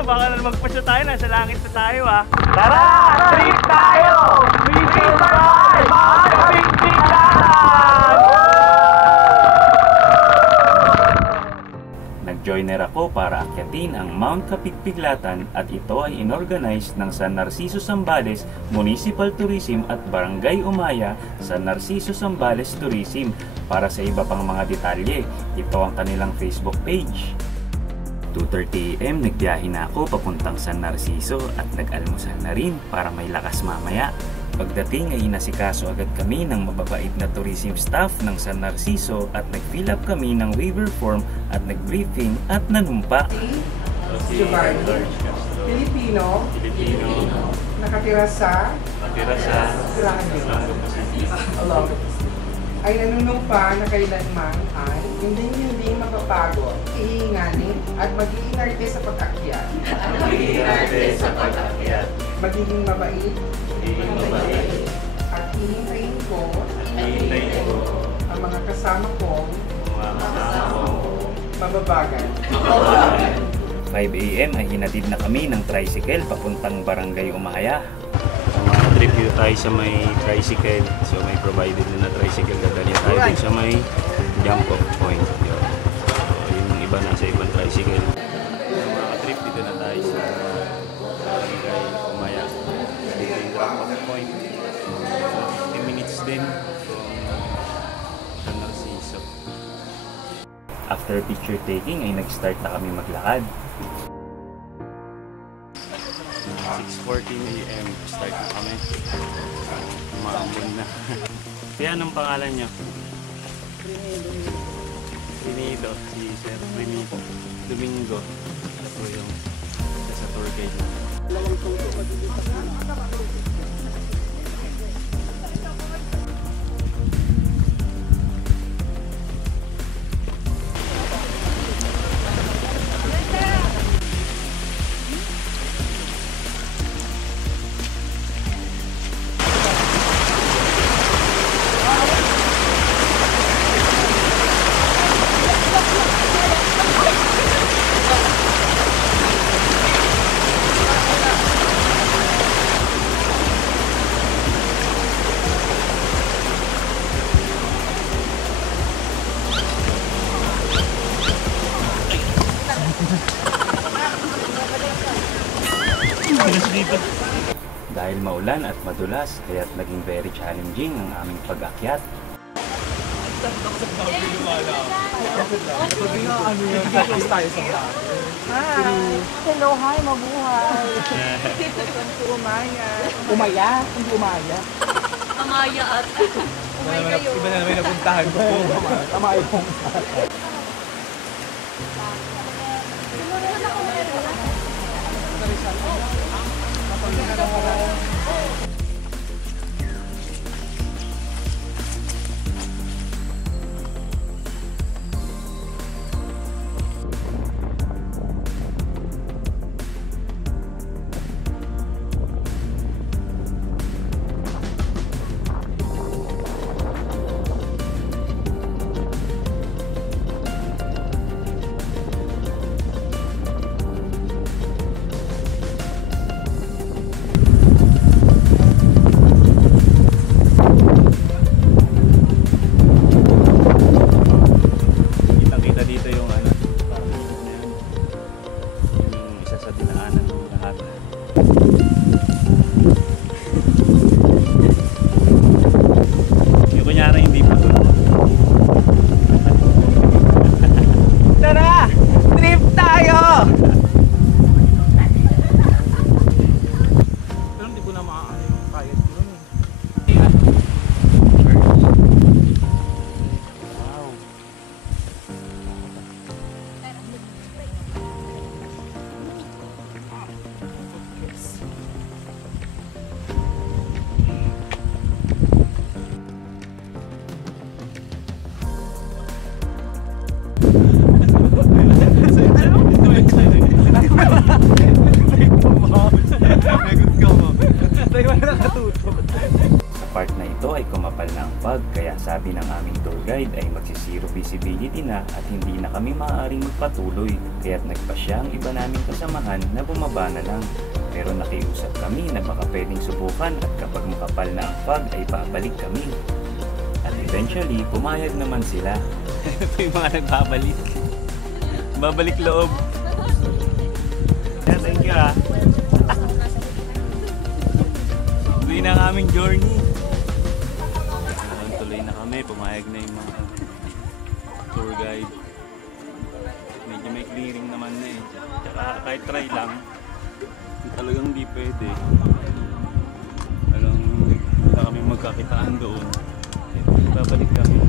baka na magpasya tayo, nasa langit na tayo ah. Tara! Trip tayo! Trip tayo! Mga kapigbigan! Nag-joiner ako para akyatin ang Mount Kapigbiglatan at ito ay inorganize ng San Narciso Zambales Municipal Tourism at Barangay Umaya San Narciso Zambales Tourism. Para sa iba pang mga detalye, ito ang kanilang Facebook page. 2:30 AM nagbiyahe na ako papuntang San Narciso at nag-almusal na rin para may lakas mamaya. Pagdating ay inasikaso agad kami ng mababait na tourism staff ng San Narciso at nag-fill up kami ng waiver form at nag-briefing at nanumpa. Giovanni, Filipino, nakatira sa ay nanunumpa na kailanman ay hindi mapapagod, iinganin at mag-iingarte sa pag-akyat. Magiging mabait at hihintayin ko ang mga kasama kong mababagan. 5 AM ay hinatid na kami ng tricycle papuntang Barangay Umaya. Trip dito tayo sa may tricycle, so may provided na tricycle, dadalhin tayo din sa may jump off point. Yun. So, yung iba nasa ibang tricycle. Mga trip dito na tayo sa Barangay Umaya. Dito yung jump off point. 15 minutes din from San Narciso. After picture taking ay nag-start na kami maglakad. 6:14 AM start na kami. Maambon na. Kaya anong pangalan niyo? Rinido. Si Sir Rinido Domingo. Ito yung sa tour guide. Dahil maulan at madulas, kaya't naging very challenging ang aming pag-akyat. Hello, hi, mabuhay. Umaya, hindi umaya. Amaya at umay kayo. Iba na naman napuntahan ko. Amaya po. Sa part na ito ay kumapal na ang fog, kaya sabi ng aming tour guide ay magsisiyo zero visibility na at hindi na kami maaaring magpatuloy, kaya't nagpasya ang iba naming kasamahan na bumaba na lang. Pero nakiusap kami na baka pwedeng subukan at kapag makapal na ang fog ay babalik kami. At eventually, pumayag naman sila. Ito yung mga nagbabalik. Babalik loob. Yeah, thank you ah. Tuloy na ang aming journey. Tuloy na kami, pumayag na yung mga tour guide. Medyo may clearing naman na eh. Tsaka kahit try lang, talagang hindi pwede. Alam, wala kami magkakitaan doon. Babalik kami.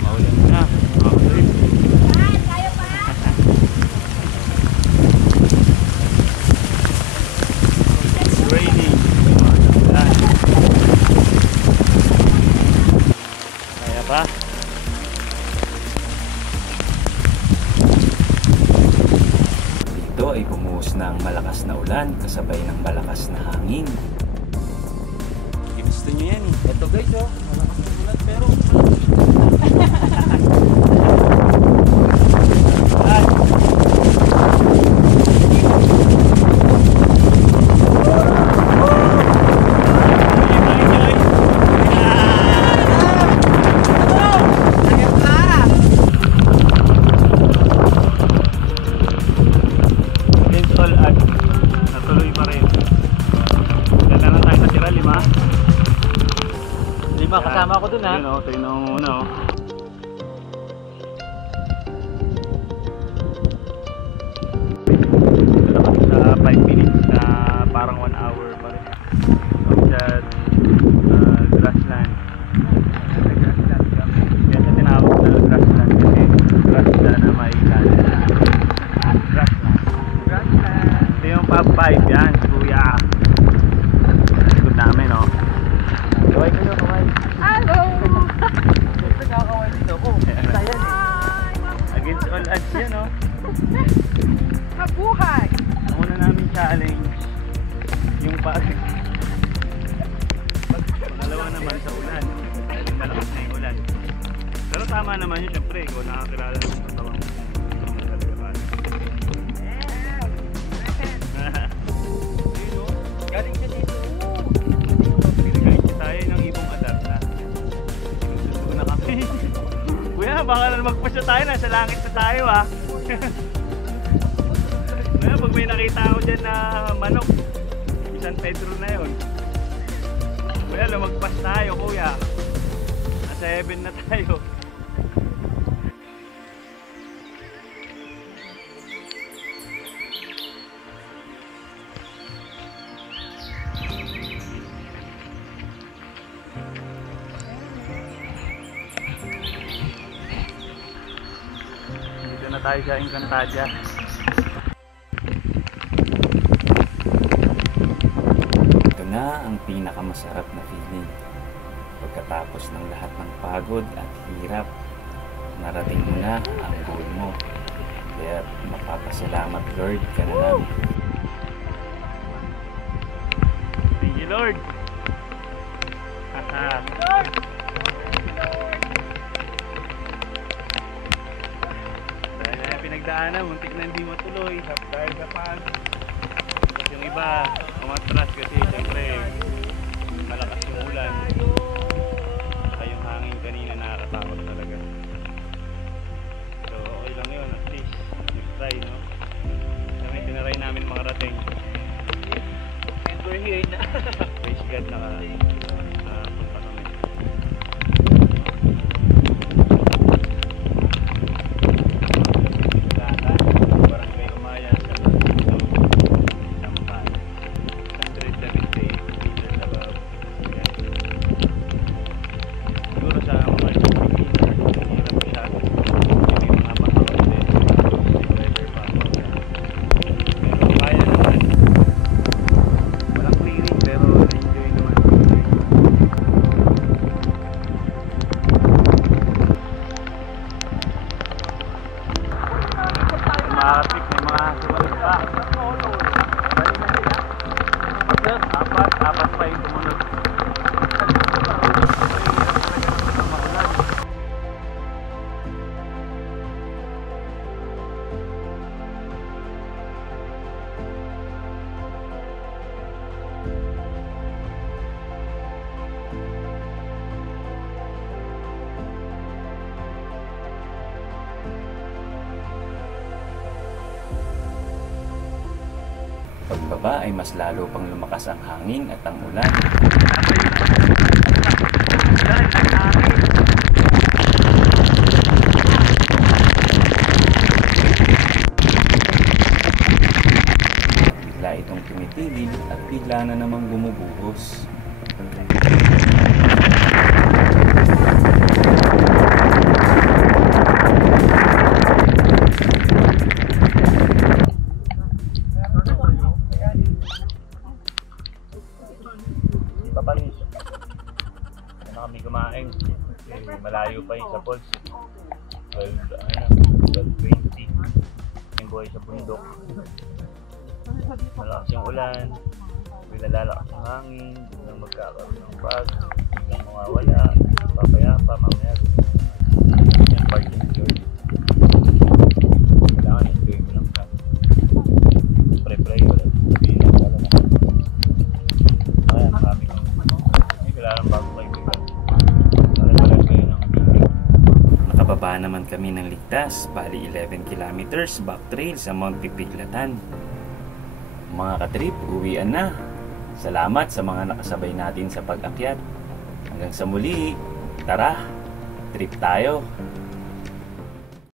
Maulan na. Okay. It's raining. Kaya pa? Dito ay bumuhos na ang malakas na ulan kasabay ng malakas na hangin. Gusto nyo yan eh. Ito guys oh, malakas na ulan pero natuloy pa rin. Ilan na lang tayo natira? 5? Kasama ako dun ha. Yun o, tayo na muna o. Sa 5 minutes na parang 1 hour pa rin. Of that grassland. Kaya sa tinawag na grassland kasi grassland na may ilan. Grassland. Ito yung pub 5 yan, kuya. Likod namin o. Kaway kayo, kaway. Hello! Siyempre kakaway dito ko. Kaya Against all odds yan o. Mabuhay! Ang una namin challenge, yung pag... Pangalawa naman sa ulan. Dahil nalakas na yung ulan. Pero tama naman yun, syempre. Ikaw nakakilala ng katawan mo. galing siya dito. Pinagalit siya tayo ng ibong adat na. Sinusundo na kami. Kuya, baka na magpasya tayo. Nasa langit na tayo ah. Kaya pag may nakita ako dyan na manok, San Pedro na yun. Kuya, lumagpas tayo kuya. Nasa heaven na tayo. Dito na tayo sa Encantadia. Ito na ang pinakamasarap na feeling. Pagkatapos ng lahat ng pagod at hirap, narating mo na ang goal mo. Kaya mapapasalamat Lord ka na lang. Thank you Lord! Lord! Dahil na pinagdaanan, muntik na hindi matuloy dahil sa pag. Tapos yung iba, umatras kasi siyempre malakas yung ulan. Saka yung hangin kanina nakakatakot talaga. So okay lang yun, at least try, no? Kami tinaray namin mga rating. And we're here na. Praise God punta kami. Barangay Umaya sa Sampan. 178 meters above. Siguro sa mga hirap siya. Yung mga bakawin din. Weather pa. Pero kaya naman. Walang clearing pero enjoy naman. Matik, may mga sumunod pa. Apat pa yung sumunod. Pagbaba ay mas lalo pang lumakas ang hangin at ang ulan. Bigla itong tumitigil at bigla na namang bumubuhos. Papanis. Na kami kumain. Malayo pa yung sa falls. 12:20. Yung buhay sa bundok. Malakas yung ulan. Lalakas ang hangin. Biglang magkakaroon ng fog. Biglang mawawala. Papayapa, mamaya. Yung party enjoy. Kailangan enjoy mo lang ka. Pre-pray wala. Sabihin lang wala na. Ayan, marami ko. Hindi kailangan bago kaibigan. Pare-pares kayo ng meeting. Nakababa naman kami ng ligtas, bali 11 kilometers back trail sa Mount Pipiglatan. Mga katrip, uwian na. Salamat sa mga nakasabay natin sa pag-akyat. Hanggang sa muli, tara, trip tayo!